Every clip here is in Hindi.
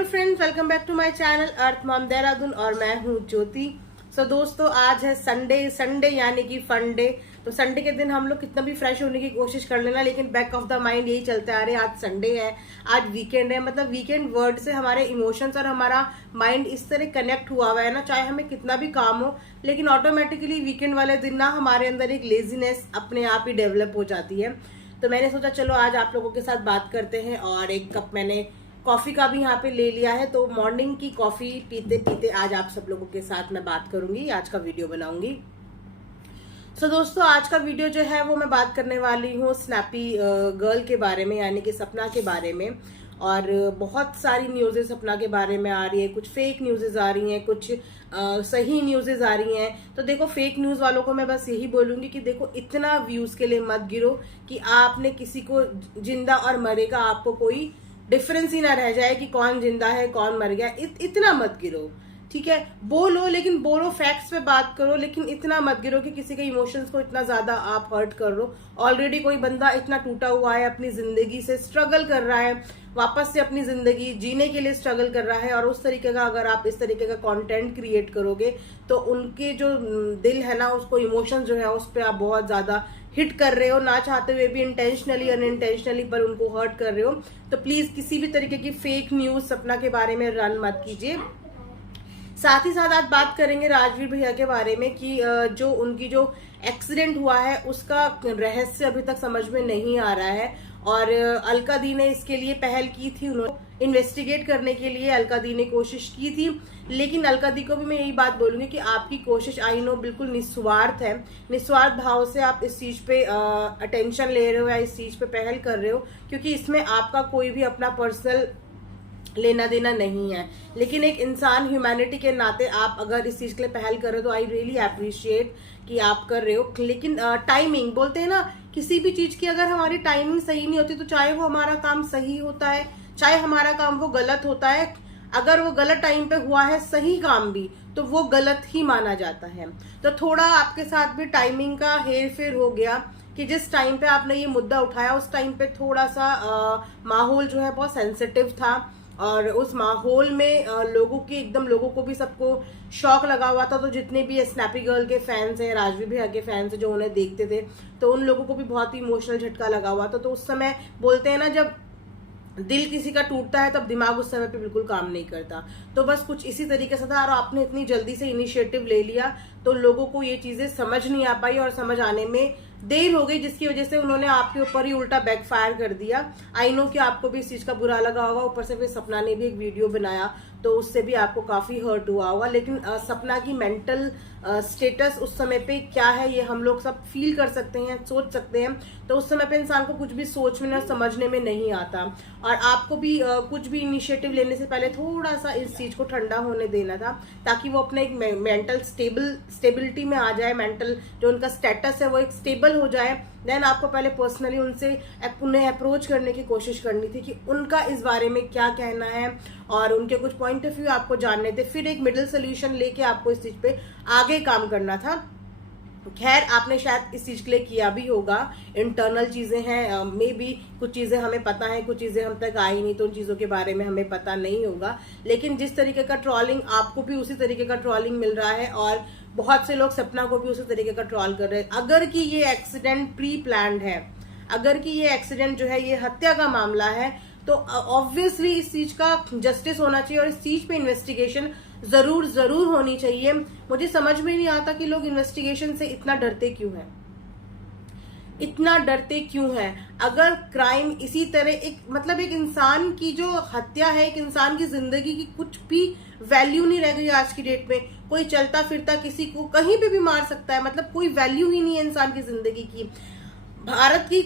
Hello friends, welcome back to my channel Earth Mom Dehradun और मैं हूँ ज्योति। दोस्तों, आज है संडे यानी कि फन डे। तो संडे के दिन हम लोग कितना भी फ्रेश होने की कोशिश कर लेना, लेकिन बैक ऑफ द माइंड यही चलते आ रहे हैं, आज संडे है, आज वीकेंड है। मतलब वीकेंड वर्ड से हमारे इमोशंस और हमारा माइंड इस तरह कनेक्ट हुआ है ना, चाहे हमें कितना भी काम हो, लेकिन ऑटोमेटिकली वीकेंड वाले दिन ना हमारे अंदर एक लेजीनेस अपने आप ही डेवलप हो जाती है। तो मैंने सोचा चलो आज आप लोगों के साथ बात करते हैं, और एक कप मैंने कॉफी का भी यहाँ पे ले लिया है। तो मॉर्निंग की कॉफी पीते पीते आज आप सब लोगों के साथ मैं बात करूंगी, आज का वीडियो बनाऊंगी। दोस्तों, आज का वीडियो जो है वो मैं बात करने वाली हूँ स्नैपी गर्ल के बारे में, यानी कि सपना के बारे में। और बहुत सारी न्यूज़ेस सपना के बारे में आ रही है, कुछ फेक न्यूज़ेस आ रही हैं, कुछ सही न्यूज़ेस आ रही हैं। तो देखो, फेक न्यूज़ वालों को मैं बस यही बोलूंगी कि देखो, इतना व्यूज के लिए मत गिरो कि आपने किसी को जिंदा और मरेगा आपको कोई डिफरेंस ही ना रह जाए कि कौन जिंदा है कौन मर गया। इतना मत गिरो, ठीक है। बोलो, लेकिन बोलो, फैक्ट्स पे बात करो, लेकिन इतना मत गिरो कि किसी के इमोशंस को इतना ज्यादा आप हर्ट कर लो। ऑलरेडी कोई बंदा इतना टूटा हुआ है, अपनी जिंदगी से स्ट्रगल कर रहा है, वापस से अपनी जिंदगी जीने के लिए स्ट्रगल कर रहा है, और उस तरीके का अगर आप इस तरीके का कंटेंट क्रिएट करोगे तो उनके जो दिल है ना, उसको इमोशंस जो है उस पर आप बहुत ज्यादा हिट कर रहे हो, ना चाहते हुए भी, इंटेंशनली अनइंटेंशनली, पर उनको हर्ट कर रहे हो। तो प्लीज किसी भी तरीके की फेक न्यूज सपना के बारे में रन मत कीजिए। साथ ही साथ आज बात करेंगे राजवीर भैया के बारे में कि जो उनकी जो एक्सीडेंट हुआ है उसका रहस्य अभी तक समझ में नहीं आ रहा है, और अलका दी ने इसके लिए पहल की थी, उन्होंने इन्वेस्टिगेट करने के लिए अलका दी ने कोशिश की थी। लेकिन अलका दी को भी मैं यही बात बोलूंगी कि आपकी कोशिश आई नो बिल्कुल निस्वार्थ है, निस्वार्थ भाव से आप इस चीज पे अटेंशन ले रहे हो या इस चीज पे पहल कर रहे हो, क्योंकि इसमें आपका कोई भी अपना पर्सनल लेना देना नहीं है। लेकिन एक इंसान ह्यूमैनिटी के नाते आप अगर इस चीज के लिए पहल कर रहे हो तो आई रियली अप्रिशिएट कि आप कर रहे हो। लेकिन टाइमिंग बोलते हैं ना, किसी भी चीज की अगर हमारी टाइमिंग सही नहीं होती तो चाहे वो हमारा काम सही होता है, चाहे हमारा काम वो गलत होता है, अगर वो गलत टाइम पे हुआ है सही काम भी, तो वो गलत ही माना जाता है। तो थोड़ा आपके साथ भी टाइमिंग का हेर फेर हो गया कि जिस टाइम पे आपने ये मुद्दा उठाया उस टाइम पे थोड़ा सा माहौल जो है बहुत सेंसिटिव था, और उस माहौल में लोगों को भी सबको शॉक लगा हुआ था। तो जितने भी स्नैपी गर्ल के फैंस हैं, राजवीर भैया के फैंस हैं जो उन्हें देखते थे, तो उन लोगों को भी बहुत ही इमोशनल झटका लगा हुआ था। तो उस समय बोलते हैं ना, जब दिल किसी का टूटता है तब दिमाग उस समय पे बिल्कुल काम नहीं करता। तो बस कुछ इसी तरीके से था, और आपने इतनी जल्दी से इनिशिएटिव ले लिया तो लोगों को ये चीजें समझ नहीं आ पाई, और समझ आने में देर हो गई, जिसकी वजह से उन्होंने आपके ऊपर ही उल्टा बैकफायर कर दिया। आई नो कि आपको भी इस चीज का बुरा लगा होगा, ऊपर से फिर सपना ने भी एक वीडियो बनाया तो उससे भी आपको काफी हर्ट हुआ होगा। लेकिन सपना की मेंटल स्टेटस उस समय पे क्या है ये हम लोग सब फील कर सकते हैं, सोच सकते हैं। तो उस समय पे इंसान को कुछ भी सोचने और समझने में नहीं आता, और आपको भी कुछ भी इनिशिएटिव लेने से पहले थोड़ा सा इस चीज को ठंडा होने देना था, ताकि वो अपने एक मेंटल स्टेबिलिटी में आ जाए, मेंटल जो उनका स्टेटस है वो एक स्टेबल हो जाए। देन आपको पहले पर्सनली उन्हें अप्रोच करने की कोशिश करनी थी कि उनका इस बारे में क्या कहना है, और उनके कुछ पॉइंट ऑफ व्यू आपको जानने थे, फिर एक मिडिल सोल्यूशन लेके आपको इस चीज पे आगे काम करना था। खैर, आपने शायद इस चीज के लिए किया भी होगा, इंटरनल चीजें हैं, मे बी कुछ चीजें हमें पता है, कुछ चीजें हम तक आई नहीं, तो उन चीजों के बारे में हमें पता नहीं होगा। लेकिन जिस तरीके का ट्रोलिंग आपको भी उसी तरीके का ट्रोलिंग मिल रहा है, और बहुत से लोग सपना को भी उसी तरीके का ट्रोल कर रहे हैं। अगर कि ये एक्सीडेंट प्री प्लान्ड है, अगर कि ये एक्सीडेंट जो है ये हत्या का मामला है, तो ऑब्वियसली इस चीज का जस्टिस होना चाहिए, और इस चीज पे इन्वेस्टिगेशन जरूर होनी चाहिए। मुझे समझ में नहीं आता कि लोग इन्वेस्टिगेशन से इतना डरते क्यों हैं, इतना डरते क्यों हैं। अगर क्राइम इसी तरह एक इंसान की जो हत्या है, एक इंसान की जिंदगी की कुछ भी वैल्यू नहीं रह गई आज की डेट में। कोई चलता फिरता किसी को कहीं पे भी मार सकता है, मतलब कोई वैल्यू ही नहीं है इंसान की जिंदगी की। भारत की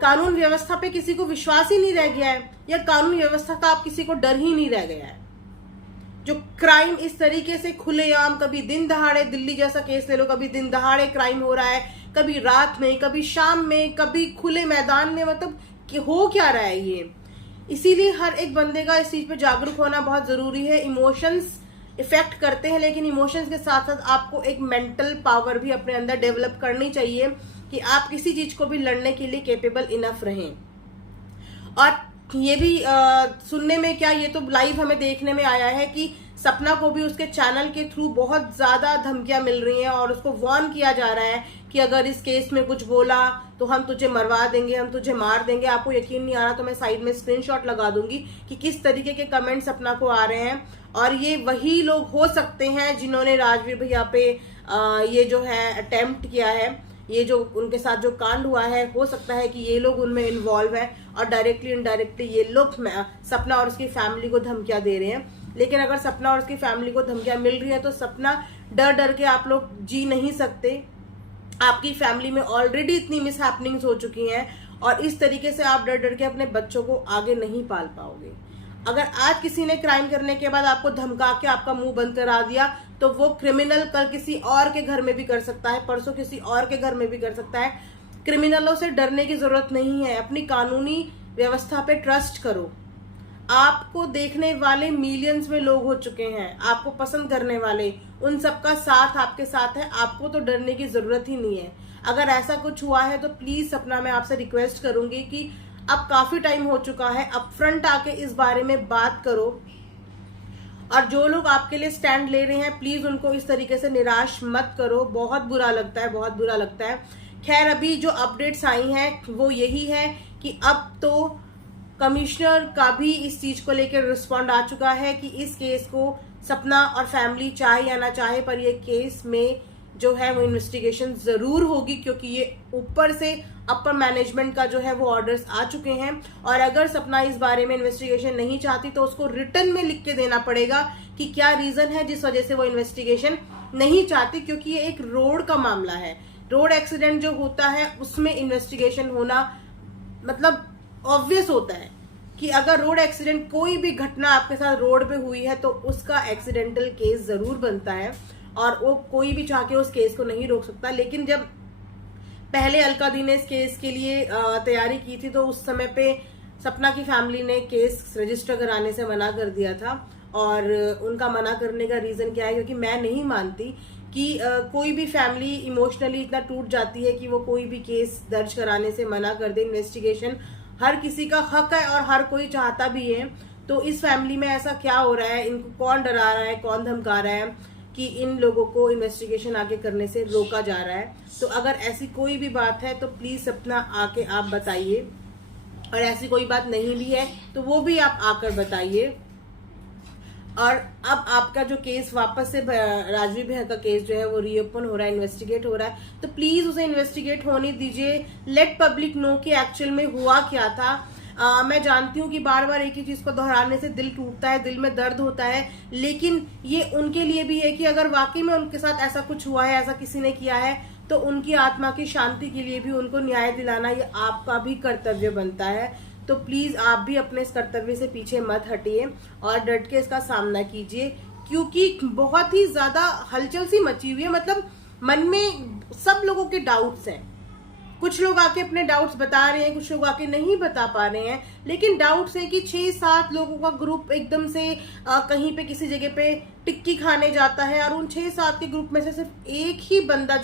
कानून व्यवस्था पे किसी को विश्वास ही नहीं रह गया है, या कानून व्यवस्था का आप किसी को डर ही नहीं रह गया है। जो क्राइम इस तरीके से खुलेआम, कभी दिन दहाड़े, दिल्ली जैसा केस ले लो, कभी दिन दहाड़े क्राइम हो रहा है, कभी रात में, कभी शाम में, कभी खुले मैदान में, मतलब कि हो क्या रहा है ये। इसीलिए हर एक बंदे का इस चीज पे जागरूक होना बहुत जरूरी है। इमोशंस इफेक्ट करते हैं, लेकिन इमोशंस के साथ साथ आपको एक मेंटल पावर भी अपने अंदर डेवलप करनी चाहिए कि आप किसी चीज को भी लड़ने के लिए कैपेबल इनफ रहें। और ये भी सुनने में क्या, ये तो लाइव हमें देखने में आया है कि सपना को भी उसके चैनल के थ्रू बहुत ज्यादा धमकियां मिल रही हैं और उसको वार्न किया जा रहा है कि अगर इस केस में कुछ बोला तो हम तुझे मरवा देंगे, हम तुझे मार देंगे। आपको यकीन नहीं आ रहा तो मैं साइड में स्क्रीनशॉट लगा दूंगी कि किस तरीके के कमेंट सपना को आ रहे हैं। और ये वही लोग हो सकते हैं जिन्होंने राजवीर भैया पे ये जो है अटेम्प्ट किया है, ये जो उनके साथ जो कांड हुआ है, हो सकता है कि ये लोग उनमें इन्वॉल्व हैं और डायरेक्टली इनडायरेक्टली ये लोग सपना और उसकी फैमिली को धमकियां दे रहे हैं। लेकिन अगर सपना और उसकी फैमिली को धमकियां मिल रही है तो सपना डर डर के आप लोग जी नहीं सकते। आपकी फैमिली में ऑलरेडी इतनी मिसहैपनिंग्स हो चुकी हैं और इस तरीके से आप डर डर के अपने बच्चों को आगे नहीं पाल पाओगे। अगर आज किसी ने क्राइम करने के बाद आपको धमका के आपका मुंह बंद करा दिया तो वो क्रिमिनल कल किसी और के घर में भी कर सकता है, परसों किसी और के घर में भी कर सकता है। क्रिमिनलों से डरने की जरूरत नहीं है, अपनी कानूनी व्यवस्था पे ट्रस्ट करो। आपको देखने वाले मिलियंस में लोग हो चुके हैं, आपको पसंद करने वाले, उन सबका साथ आपके साथ है, आपको तो डरने की जरूरत ही नहीं है। अगर ऐसा कुछ हुआ है तो प्लीज सपना, मैं आपसे रिक्वेस्ट करूंगी कि अब काफी टाइम हो चुका है, अपफ्रंट आके इस बारे में बात करो। और जो लोग आपके लिए स्टैंड ले रहे हैं प्लीज उनको इस तरीके से निराश मत करो। बहुत बुरा लगता है, बहुत बुरा लगता है। खैर, अभी जो अपडेट्स आई हैं वो यही है कि अब तो कमिश्नर का भी इस चीज को लेकर रिस्पॉन्ड आ चुका है कि इस केस को सपना और फैमिली चाहे या ना चाहे पर ये केस में जो है वो इन्वेस्टिगेशन जरूर होगी, क्योंकि ये ऊपर से अपर मैनेजमेंट का जो है वो ऑर्डर्स आ चुके हैं। और अगर सपना इस बारे में इन्वेस्टिगेशन नहीं चाहती तो उसको रिटर्न में लिख के देना पड़ेगा कि क्या रीजन है जिस वजह से वो इन्वेस्टिगेशन नहीं चाहती, क्योंकि ये एक रोड का मामला है। रोड एक्सीडेंट जो होता है उसमें इन्वेस्टिगेशन होना मतलब ऑब्वियस होता है कि अगर रोड एक्सीडेंट, कोई भी घटना आपके साथ रोड पे हुई है तो उसका एक्सीडेंटल केस जरूर बनता है और वो कोई भी चाह के उस केस को नहीं रोक सकता। लेकिन जब पहले अलका दी ने इस केस के लिए तैयारी की थी तो उस समय पे सपना की फैमिली ने केस रजिस्टर कराने से मना कर दिया था। और उनका मना करने का रीजन क्या है, क्योंकि मैं नहीं मानती कि कोई भी फैमिली इमोशनली इतना टूट जाती है कि वो कोई भी केस दर्ज कराने से मना कर दे। इन्वेस्टिगेशन हर किसी का हक है और हर कोई चाहता भी है। तो इस फैमिली में ऐसा क्या हो रहा है, इनको कौन डरा रहा है, कौन धमका रहा है कि इन लोगों को इन्वेस्टिगेशन आगे करने से रोका जा रहा है। तो अगर ऐसी कोई भी बात है तो प्लीज अपना आके आप बताइए, और ऐसी कोई बात नहीं भी है तो वो भी आप आकर बताइए। और अब आपका जो केस वापस से राजवीर भैया का केस जो है वो रीओपन हो रहा है, इन्वेस्टिगेट हो रहा है, तो प्लीज उसे इन्वेस्टिगेट होने दीजिए। लेट पब्लिक नो कि एक्चुअल में हुआ क्या था। मैं जानती हूँ कि बार बार एक ही चीज को दोहराने से दिल टूटता है, दिल में दर्द होता है, लेकिन ये उनके लिए भी है कि अगर वाकई में उनके साथ ऐसा कुछ हुआ है, ऐसा किसी ने किया है, तो उनकी आत्मा की शांति के लिए भी उनको न्याय दिलाना ये आपका भी कर्तव्य बनता है। तो प्लीज आप भी अपने इस कर्तव्य से पीछे मत हटिए और डट के इसका सामना कीजिए, क्योंकि बहुत ही ज्यादा हलचल सी मची हुई है। मतलब मन में सब लोगों के डाउट्स हैं। कुछ लोग आके अपने डाउट्स बता रहे हैं, कुछ लोग आके नहीं बता पा रहे हैं, लेकिन डाउट्स है कि 6-7 लोगों का ग्रुप एकदम से कहीं पे किसी जगह पे टिक्की खाने जाता है और उन 6-7 के ग्रुप में से सिर्फ एक ही बंदा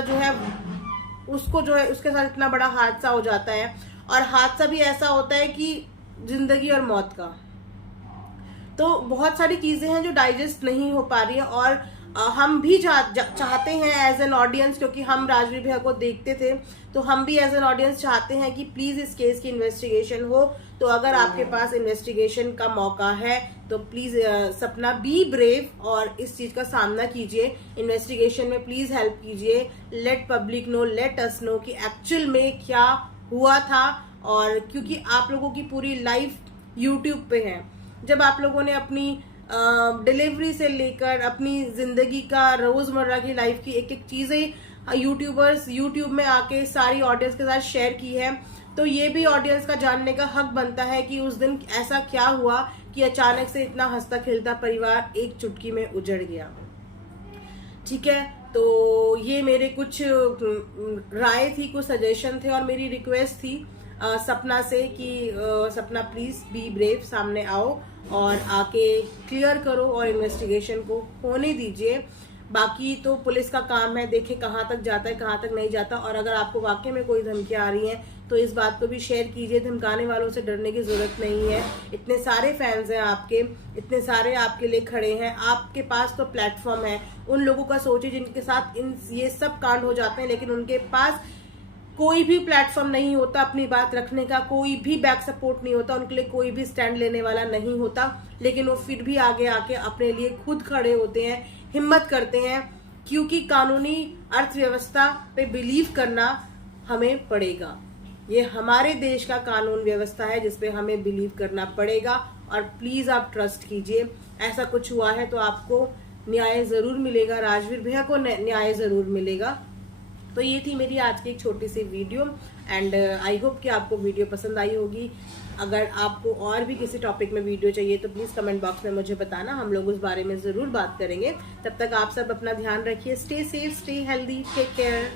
जो है उसको जो है उसके साथ इतना बड़ा हादसा हो जाता है। और हादसा भी ऐसा होता है कि जिंदगी और मौत का। तो बहुत सारी चीजें हैं जो डाइजेस्ट नहीं हो पा रही है और हम भी चाहते हैं एज एन ऑडियंस, क्योंकि हम राजवीर भैया को देखते थे, तो हम भी एज एन ऑडियंस चाहते हैं कि प्लीज इस केस की इन्वेस्टिगेशन हो। तो अगर आपके पास इन्वेस्टिगेशन का मौका है तो प्लीज सपना बी ब्रेव और इस चीज का सामना कीजिए। इन्वेस्टिगेशन में प्लीज हेल्प कीजिए। Let public know, let us know कि एक्चुअल में क्या हुआ था। और क्योंकि आप लोगों की पूरी लाइफ यूट्यूब पे है, जब आप लोगों ने अपनी डिलीवरी से लेकर अपनी जिंदगी का रोजमर्रा की लाइफ की एक एक चीजें यूट्यूबर्स यूट्यूब में आके सारी ऑडियंस के साथ शेयर की है, तो ये भी ऑडियंस का जानने का हक बनता है कि उस दिन ऐसा क्या हुआ कि अचानक से इतना हंसता खेलता परिवार एक चुटकी में उजड़ गया। ठीक है, तो ये मेरे कुछ राय थी, कुछ सजेशन थे और मेरी रिक्वेस्ट थी सपना से कि सपना प्लीज बी ब्रेव, सामने आओ और आके क्लियर करो और इन्वेस्टिगेशन को होने दीजिए। बाकी तो पुलिस का काम है, देखे कहाँ तक जाता है कहाँ तक नहीं जाता। और अगर आपको वाकई में कोई धमकियां आ रही हैं तो इस बात को भी शेयर कीजिए। धमकाने वालों से डरने की जरूरत नहीं है, इतने सारे फैंस हैं आपके, इतने सारे आपके लिए खड़े हैं, आपके पास तो प्लेटफॉर्म है। उन लोगों का सोचिए जिनके साथ ये सब कांड हो जाते हैं, लेकिन उनके पास कोई भी प्लेटफॉर्म नहीं होता अपनी बात रखने का, कोई भी बैक सपोर्ट नहीं होता, उनके लिए कोई भी स्टैंड लेने वाला नहीं होता, लेकिन वो फिर भी आगे आके अपने लिए खुद खड़े होते हैं, हिम्मत करते हैं, क्योंकि कानूनी अर्थव्यवस्था पे बिलीव करना हमें पड़ेगा। ये हमारे देश का कानून व्यवस्था है जिसपे हमें बिलीव करना पड़ेगा। और प्लीज आप ट्रस्ट कीजिए, ऐसा कुछ हुआ है तो आपको न्याय जरूर मिलेगा, राजवीर भैया को न्याय जरूर मिलेगा। तो ये थी मेरी आज की एक छोटी सी वीडियो एंड आई होप कि आपको वीडियो पसंद आई होगी। अगर आपको और भी किसी टॉपिक में वीडियो चाहिए तो प्लीज कमेंट बॉक्स में मुझे बताना, हम लोग उस बारे में जरूर बात करेंगे। तब तक आप सब अपना ध्यान रखिए, stay safe, stay healthy, take care.